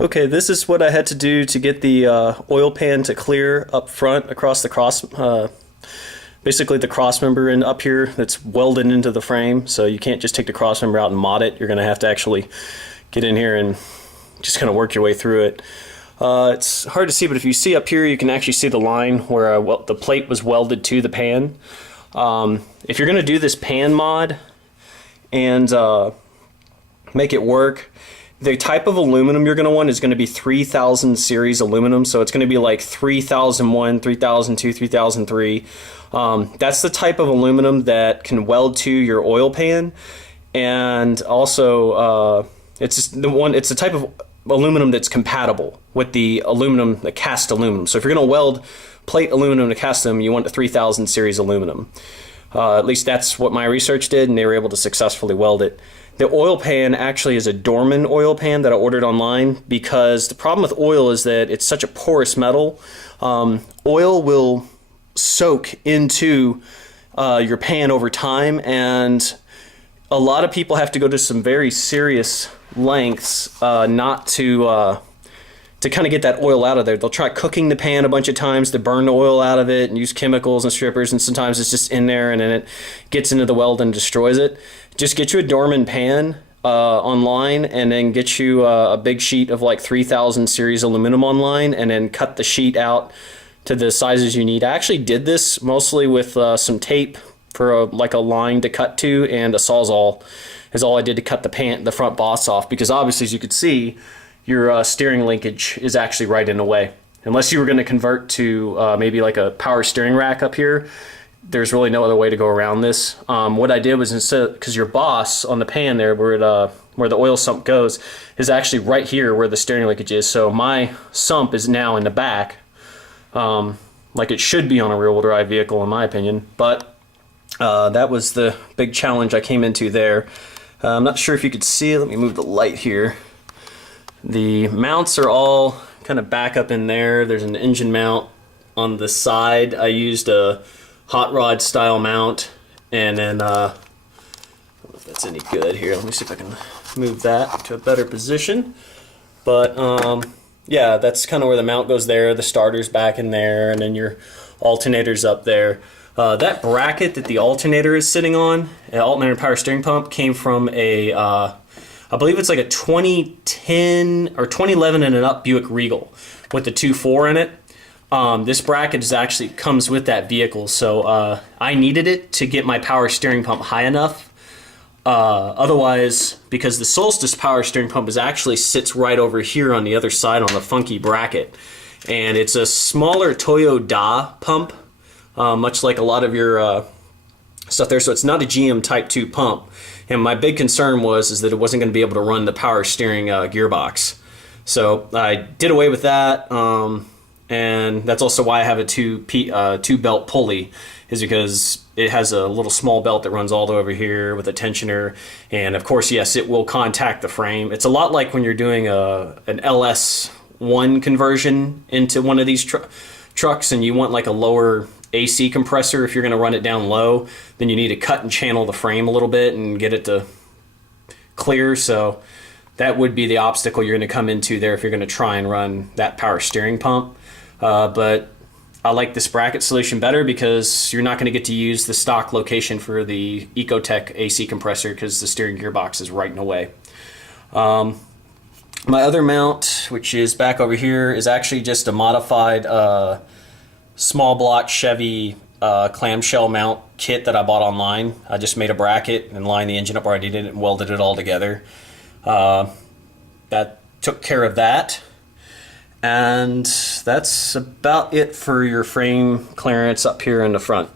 Okay, this is what I had to do to get the oil pan to clear up front across the basically the cross member in up here that's welded into the frame. So you can't just take the cross member out and mod it. You're going to have to actually get in here and just kind of work your way through it. It's hard to see, but if you see up here, you can actually see the line where the plate was welded to the pan. If you're going to do this pan mod and make it work, the type of aluminum you're going to want is going to be 3000 series aluminum. So it's going to be like 3001, 3002, 3003. That's the type of aluminum that can weld to your oil pan. And also, it's the type of aluminum that's compatible with the aluminum, the cast aluminum. So if you're going to weld plate aluminum to cast them, you want a 3000 series aluminum. At least that's what my research did, and they were able to successfully weld it. The oil pan actually is a Dorman oil pan that I ordered online, because the problem with oil is that it's such a porous metal. Oil will soak into your pan over time, and a lot of people have to go to some very serious lengths not to kind of get that oil out of there. They'll try cooking the pan a bunch of times to burn the oil out of it and use chemicals and strippers, and sometimes it's just in there and then it gets into the weld and destroys it. Just get you a Dorman pan online, and then get you a big sheet of like 3000 series aluminum online, and then cut the sheet out to the sizes you need. I actually did this mostly with some tape for like a line to cut to, and a Sawzall is all I did to cut the front boss off, because obviously, as you could see, your steering linkage is actually right in the way. Unless you were going to convert to maybe like a power steering rack up here, there's really no other way to go around this. What I did was, instead, because your boss on the pan there, where the oil sump goes, is actually right here where the steering linkage is. So my sump is now in the back, like it should be on a rear-wheel drive vehicle, in my opinion. But that was the big challenge I came into there. I'm not sure if you could see it. Let me move the light here. The mounts are all kind of back up in there. There's an engine mount on the side. I used a hot rod style mount, and then I don't know if that's any good here. Let me see if I can move that to a better position. But yeah, that's kind of where the mount goes there. The starter's back in there, and then your alternator's up there. That bracket that the alternator is sitting on, an alternator power steering pump, came from a I believe it's like a 2010 or 2011 and an up Buick Regal with the 2.4 in it. This bracket actually comes with that vehicle, so I needed it to get my power steering pump high enough. Otherwise, because the Solstice power steering pump actually sits right over here on the other side on the funky bracket, and it's a smaller Toyo Da pump, much like a lot of your stuff there. So it's not a GM Type 2 pump. And my big concern is that it wasn't going to be able to run the power steering gearbox. So I did away with that, and that's also why I have a two belt pulley, is because it has a little small belt that runs all the way over here with a tensioner. And of course, yes, it will contact the frame. It's a lot like when you're doing an LS1 conversion into one of these trucks, and you want like a lower AC compressor. If you're going to run it down low, then you need to cut and channel the frame a little bit and get it to clear. So that would be the obstacle you're going to come into there if you're going to try and run that power steering pump. But I like this bracket solution better, because you're not going to get to use the stock location for the Ecotec AC compressor, because the steering gearbox is right in the way. My other mount, which is back over here, is actually just a modified small block Chevy clamshell mount kit that I bought online. I just made a bracket and lined the engine up where I needed it and welded it all together. That took care of that. And that's about it for your frame clearance up here in the front.